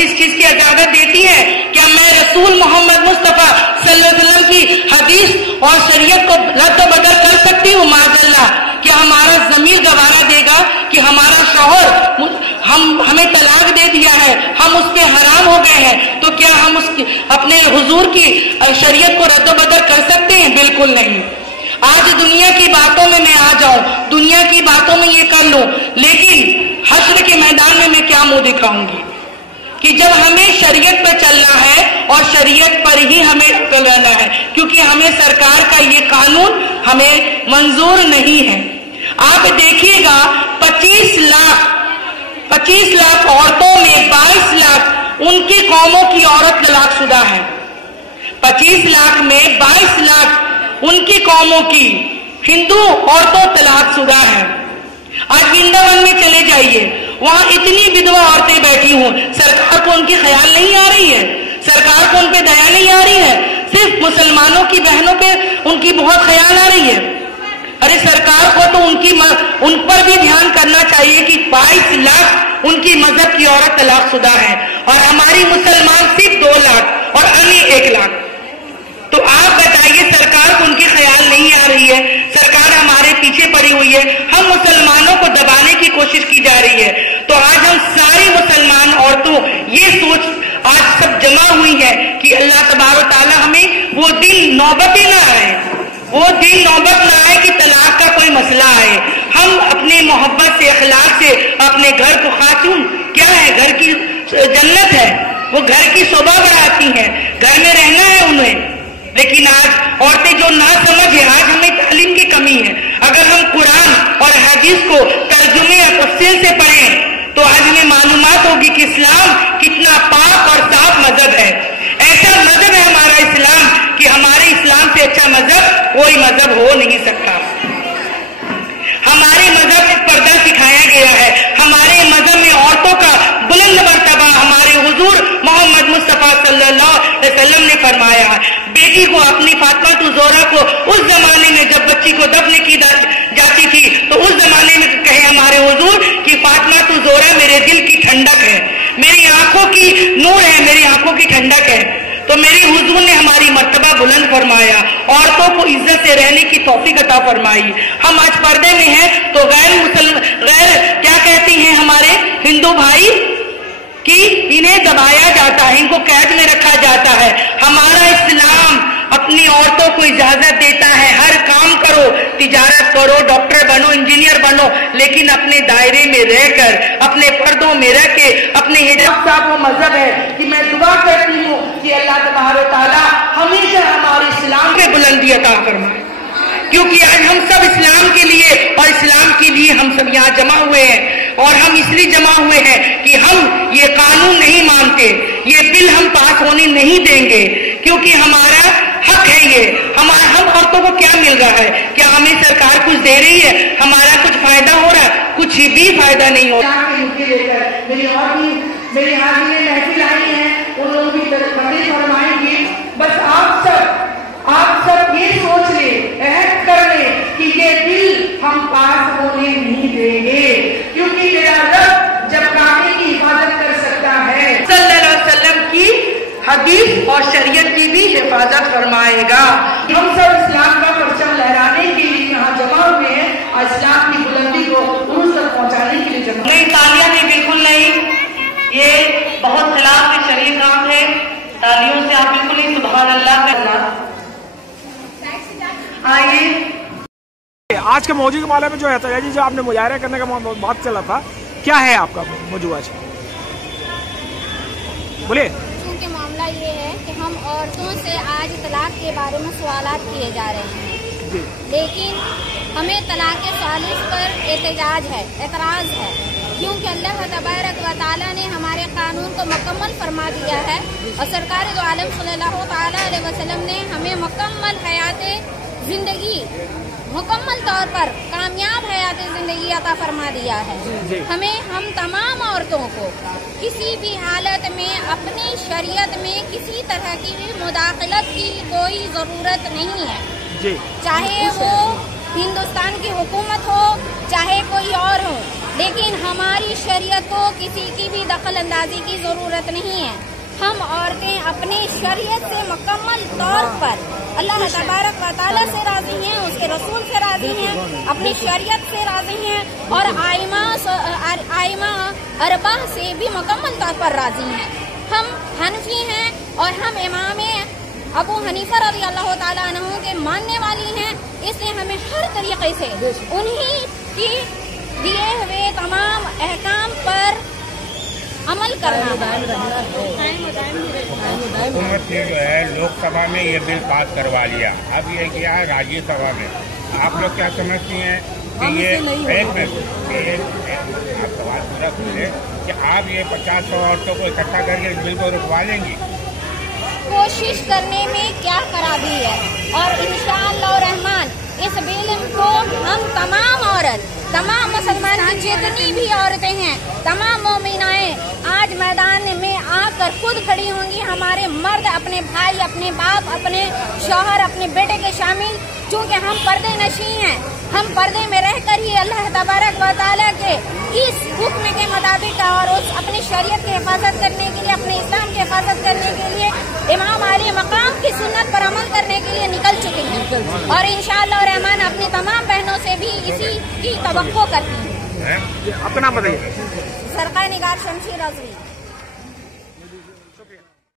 کس چیز کی اجازت دیتی ہے؟ کیا میں رسول محمد مصطفیٰ صلی اللہ علیہ وسلم کی حدیث اور شریعت کو رد و بدل کر سکتی ہوں؟ معاذ اللہ، کیا ہمارا ضمیر گوارا دے گا کہ ہمارا شوہر ہمیں طلاق دے دیا ہے، ہم اس پہ حرام ہو گئے ہیں، تو کیا ہم اپنے حضور کی شریعت کو رد و بدل کر سکتے ہیں؟ بالکل نہیں۔ آج دنیا کی باتوں میں آ جاؤں، دنیا کی باتوں میں یہ کر لوں، لیکن حشر کے میدان میں کیا منہ دکھاؤں گی؟ کہ جب ہمیں شریعت پر چلنا ہے اور شریعت پر ہی ہمیں چلنا ہے، کیونکہ ہمیں سرکار کا یہ قانون ہمیں منظور نہیں ہے۔ آپ دیکھیے گا 25 لاکھ عورتوں میں 22 لاکھ ان کی قوموں کی عورت طلاق شدہ ہے۔ 25 لاکھ میں 22 لاکھ ان کی قوموں کی ہندو عورتوں طلاق شدہ ہے۔ آج ورنداون میں چلے جائیے، وہاں اتنی بدوا عورتیں بیٹھی ہوں، سرکار کو ان کی خیال نہیں آ رہی ہے، سرکار کو ان پہ دیا نہیں آ رہی ہے، صرف مسلمانوں کی بہنوں پہ ان کی بہت خیال آ رہی ہے۔ ارے سرکار کو تو ان پر بھی دھیان کرنا چاہیے کہ 22 لاکھ ان کی مذہب کی عورت طلاق شدہ ہے، اور ہماری مسلمان صرف 2 لاکھ اور امیر 1 لاکھ۔ تو آپ بتائیے سرکار کو ان کی خیال نہیں آ رہی ہے، سرکار ہمارے پیچھے پڑی ہوئی ہے، ہم مسلمانوں کو دبانے کی کوشش کی جا رہی ہے۔ تو آج ہم ساری مسلمان عورتوں یہ سوچ آج سب جمع ہوئی ہے کہ اللہ تبارک و تعالی ہمیں وہ دن نوبت ہی نہ آئے، وہ دن نوبت نہ آئے کہ طلاق کا کوئی مسئلہ آئے۔ ہم اپنی محبت سے، اخلاق سے اپنے گھر کو، خاتون کیا ہے، گھر کی جنت ہے، وہ گھر کی شوبھا بڑھاتی ہیں، گھر میں رہنا ہے انہیں۔ لیکن آج عورتیں جو نہ سمجھ ہے، آج ہمیں تعلیم کی کمی ہے۔ اگر ہم قرآن اور حدیث کو ترجمے اور تفصیل سے پڑھیں تو آج ہمیں معلومات ہوگی کہ اسلام کتنا پاک اور صاف مذہب ہے۔ ایسا مذہب ہے ہمارا اسلام کہ ہمارے اسلام سے اچھا مذہب کوئی مذہب ہو نہیں سکتا۔ ہمارے مذہب میں پردہ سکھایا گیا ہے، ہمارے مذہب میں عورتوں کا بلند مرتبہ ہمارے حضور محمد مصطفیٰ صلی اللہ علیہ وسلم نے فرمایا ہے۔ بیٹی کو، اپنی فاطمہ زہرا کو اس زمانے میں جب بچی کو دفن کی جاتی تھی تو اس زمانے میں کہے ہمارے حضور کہ فاطمہ زہرا میرے دل کی ٹھنڈک ہے، میری آنکھوں کی نور ہے، میری آنکھوں کی ٹھنڈک ہے۔ تو میرے حضور نے ہماری مرتبہ بلند فرمایا، عورتوں کو عزت سے رہنے کی توفیق عطا فرمائی۔ ہم آج پردے میں ہیں تو غیر کیا کہتی ہیں ہمارے ہندو بھائی کہ انہیں دبایا جاتا ہے، ان کو قید میں رکھا جاتا ہے۔ ہمارا اسلام اپنی عورتوں کو اجازت دیتا ہے، ہر کام کرو، تجارت کرو، ڈاکٹر بنو، انجینئر بنو، لیکن اپنے دائرے میں رہ کر، اپنے پردوں میں رہ کے، اپنے حجاب صاحب وہ مذہب ہے کہ میں دعا کرتی ہوں کہ اللہ تبارک و تعالیٰ ہمیشہ ہمارے اسلام میں بلندی عطا فرمائے، کیونکہ آج ہم سب اسلام کے لیے اور اسلام کے لیے ہم سب یہاں جمع ہوئے ہیں، اور ہم اس لیے جمع ہوئے ہیں کہ ہم یہ قانون نہیں مانتے، یہ بل ہم پاس ہونے نہیں دیں گے، کیونکہ ہمارا حق ہے یہ۔ ہم عورتوں کو کیا مل رہا ہے؟ کیا ہمیں سرکار کچھ دے رہی ہے؟ ہمارا کچھ فائدہ ہو رہا ہے؟ کچھ بھی فائدہ نہیں ہو رہا۔ میری حاضرین محفل آئی ہیں، ان لوگوں کی تقریر فرمائیں گی، بس آپ سب یہ سوچ لیں، عہد کر لیں کہ یہ بل ہم پاس ہونے نہیں دیں گے، کیونکہ میرا رب جب کعبے کی حفاظت کر سکتا ہے، صلی اللہ علیہ وسلم کی حدیث اور شریعت کی بھی حفاظت فرمائے گا۔ ہم سب اسلام کا پرچم لہرانے کے لیے یہاں جمع ہوئے ہیں، اور اسلام کی بلندی کو عروج تک پہنچانے کے لیے جمع ہوئے ہیں۔ تالیاں نہیں، بالکل نہیں، یہ بہت خلاف شرعی کام ہے، تالیوں سے آپ بالکل نہیں، سبحان اللہ کرنا۔ آئیے آج کے موضوع کے بارے میں جو احتجاجی جو آپ نے مظاہرہ کرنے کا بات چلا تھا، کیا ہے آپ کا موضوع آج؟ بولے۔ کیونکہ معاملہ یہ ہے کہ ہم عورتوں سے آج طلاق کے بارے میں سوالات کیے جا رہے ہیں، لیکن ہمیں طلاق ثالث پر احتجاج ہے، اعتراض ہے، کیونکہ اللہ تبارک و تعالیٰ نے ہمارے قانون کو مکمل فرما دیا ہے، اور سرکار دو عالم صلی اللہ تعالیٰ علیہ وسلم نے ہمیں مکمل حیات زندگی، مکمل طور پر کامیاب حیات زندگی عطا فرما دیا ہے۔ ہم تمام عورتوں کو کسی بھی حالت میں اپنی شریعت میں کسی طرح کی بھی مداخلت کی کوئی ضرورت نہیں ہے، چاہے وہ ہندوستان کی حکومت ہو، چاہے کوئی اور ہو۔ لیکن ہماری شریعت کو کسی کی بھی دخل اندازی کی ضرورت نہیں ہے. ہم عورتیں اپنی شریعت سے مکمل طور پر اللہ تبارک و تعالیٰ سے راضی ہیں, اس کے رسول سے راضی ہیں, اپنی شریعت سے راضی ہیں, اور آئمہ اربعہ سے بھی مکمل طور پر راضی ہیں. ہم حنفی ہیں اور ہم امام ابو حنیفہ رضی اللہ تعالیٰ عنہ کے ماننے والی ہیں, اس لیے ہمیں ہر طریقے سے انہی کی دیے ہوئے تمام احکام پر عمل کرنا ہے. حکومت نے جو ہے لوک سبھا میں یہ بل پاس کروا لیا, اب یہ کیا ہے راجیہ سبھا میں. آپ لوگ کیا سمجھتی ہیں کہ یہ آپ سوال پورا کریں کہ آپ یہ 50-100 عورتوں کو اکٹھا کر کے اس بل کو رکوا لیں گی؟ کوشش کرنے میں کیا خرابی ہے, اور انشاءاللہ الرحمن اس بل کو ہم تمام عورت, تمام مسلمان کی جتنی بھی عورتیں ہیں, تمام مومنائیں آج میدان میں آ کر خود کھڑی ہوں گی. ہمارے مرد اپنے بھائی, اپنے باپ, اپنے شوہر, اپنے بیٹے کے شامل, چونکہ ہم پردے نشیں ہیں, ہم پردے میں رہ کر ہی اللہ تبارک و تعالیٰ کے اس حکم کے مطابق اور اس اپنی شریعت کی حفاظت کرنے کے لیے, اپنے اسلام کی حفاظت کرنے کے لیے, امام علی مقام کی سنت پر عمل کرنے کے لیے نکل چکے ہیں, اور انشاءاللہ الرحمن اپنی تمام بہنوں سے بھی اسی کی توقع کرتی ہیں. اپنا بتائیے. سرکار نگار شمشیر رضوی.